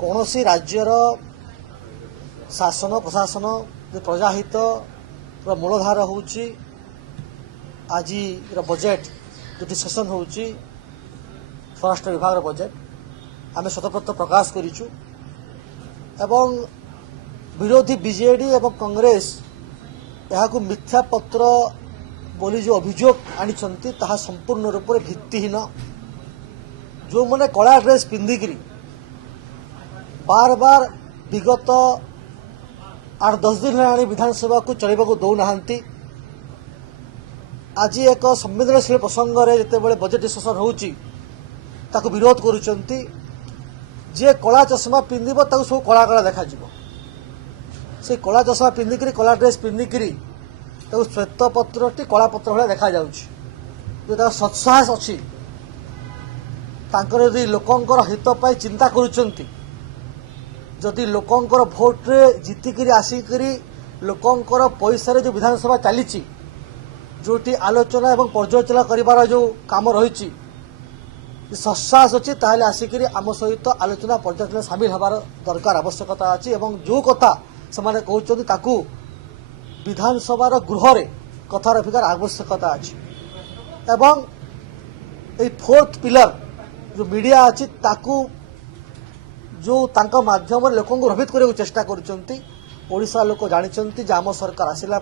कौन सी राज्यर शासन प्रशासन प्रजाहित मूलधार हूँ आज बजेट जो सेसन हूँ स्वराष्ट्र विभाग बजेट आम शतप्रत प्रकाश करूँ एवं विरोधी बीजेडी एवं कांग्रेस यहाँ मिथ्या पत्र बोली जो अभियोग आनी संपूर्ण रूप से भित्तिहीन जो मैंने कला ड्रेस पिंधिकी बार बार विगत 8-10 दिन है विधानसभा को चलने को दौना आज एक संवेदनशील प्रसंग में जिते बजेट सेसन हो विरोध करुँचे जे कला चश्मा पिंधिब सब कला कला देखा से कला चश्मा पिंधिकी कला ड्रेस पिंधिकी श्वेत पत्रटी कला पत्र भाई देखा जो सत्साहस अच्छी यदि लोकंकर हित पाई चिंता करुँच जदि लोकंकर भोट रे जीतिकी आसिक लोकंकर पैसा जो विधानसभा चली जोटी आलोचना एवं पर्यालोचना कर जो काम रही सत्साहस अच्छी ताहले आसिक आम सहित आलोचना पर्यालोचना सामिल हबार दरकार आवश्यकता अच्छी एवं जो कथा से कहते विधानसभार गृह कथा रखिकार आवश्यकता अच्छी एवं ये फोर्थ पिलर जो मीडिया अच्छी ताकू जो तांका माध्यम लोक भ्रमित करने चेष्टा करुँचा लोक जानते आम सरकार आसला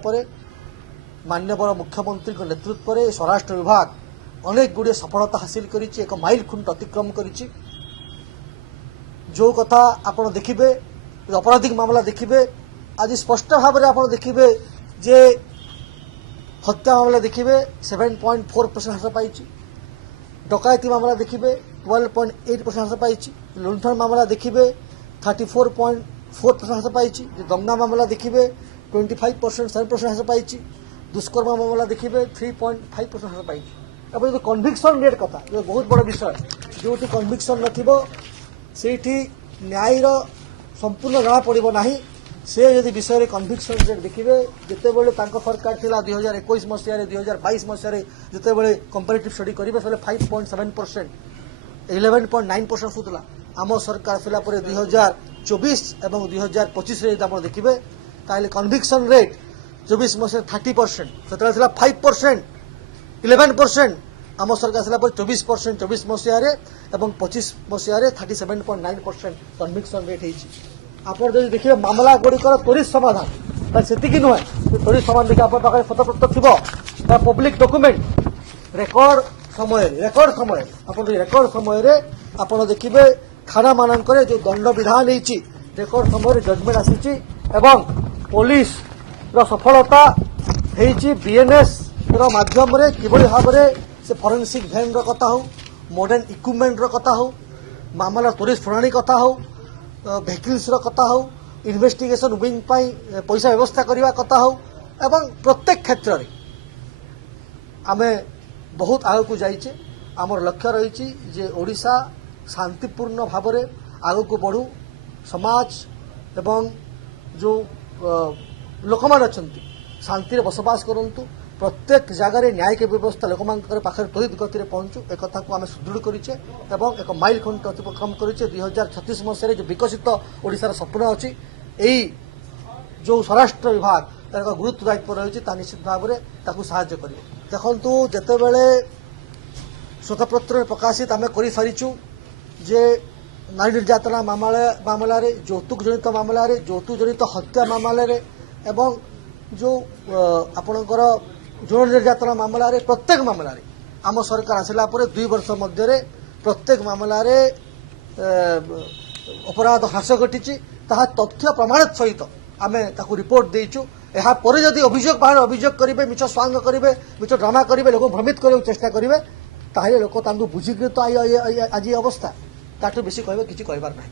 माननीय मुख्यमंत्री नेतृत्व में स्वराष्ट्र विभाग अनेक गुड़े सफलता हासिल कर एक माइल खुंट अतिक्रम कर जो कथा आपड़ देखिए अपराधिक मामला देखिए आज स्पष्ट भाव में आप देखिए जे हत्या मामला देखिए 7.4% ह्रास पाई डकायती मामला देखिए 12.8% ह्रास पाई लुंठन मामला देखिए 34.4% ह्रास पाई दंगा मामला देखिए 25% 7% ह्रास पाई दुष्कर्म मामला देखिए 3.5% ह्रास पाई अब जो कन्विक्शन रेट कथा जो बहुत बड़ विषय जो कन्विक्शन नथी न्यायर संपूर्ण जना पड़ो ना से यदि विषय कन्विक्शन रेट देखिए जितेबले सरकार थिला 2021 मसीह 2022 मसीह जितेबले कंपेरेटिव स्टडी करेंगे से 5.7% 11.9% सुतला आम सरकार आसला 2024 और 2025 देखिए ताहले कन्विक्शन रेट 24 मसीह 30% से 5% 11% आम सरकार आसला 24% 24 मसीह और 25 मसीह 37.9% कन्विक्शन रेट होती आप देखिए मामला गुड़िकर त्वरित समाधान से नुहे त्वरित समाधान देखिए आप शतप्रत थी पब्लिक डॉक्यूमेंट रेकर्ड समय आप रेकर्ड समय आप देखिए थाना मानक जो दंड विधान होती रेकर्ड समय जजमेंट आसी पुलिस सफलता बीएनएस माध्यम किभली भाव से फॉरेंसिक वैन कथा हो मॉडर्न इक्विपमेंट कथा हो मामला त्वरित शुणाणी कथा हो भेहिकल्स कथा हो इन्वेस्टिगेशन विंग पैसा व्यवस्था करने कथा हो एवं प्रत्येक क्षेत्र में आम बहुत आग को जाइए आमर लक्ष्य रही जे ओडिशा शांतिपूर्ण भाव में आग को बढ़ू समाज एवं जो लोक मैंने अच्छा शांति बसवास करूँ प्रत्येक जगार न्यायिक व्यवस्था लोक पाखे त्वरित गति में पहुंचू एक कथा को आम सुदृढ़ करें एक माइल खुंट अतिक्रम करें 2036 मसीह जो विकसित ओडिशार स्वप्न अच्छी यही जो स्वराष्ट्र विभाग एक गुरुत्व दायित्व रही निश्चित भाव में साहाय्य करें देखु जितेबले श्वेतपत्र प्रकाशित आम कर सारीचु जे नारी निर्यातना मामला यौतुक जनित मामला यौतुक जनित हत्या मामला एवं जो आपणकर यौन निर्यातना मामला प्रत्येक मामला आम सरकार आसला 2 वर्ष मध्य प्रत्येक मामला अपराध ह्रास घटी तथ्य प्रमाणित सहित आम रिपोर्ट देचु यापर जदि अभियोग बाहर अभियोग करेंगे मिछ स्वांग करेंगे मिछ ड्रामा करेंगे लोक भ्रमित करने चेष्टा करेंगे ताहले लोक बुझिक तो आज अवस्था ताठू बेसी कह कि कहबार ना।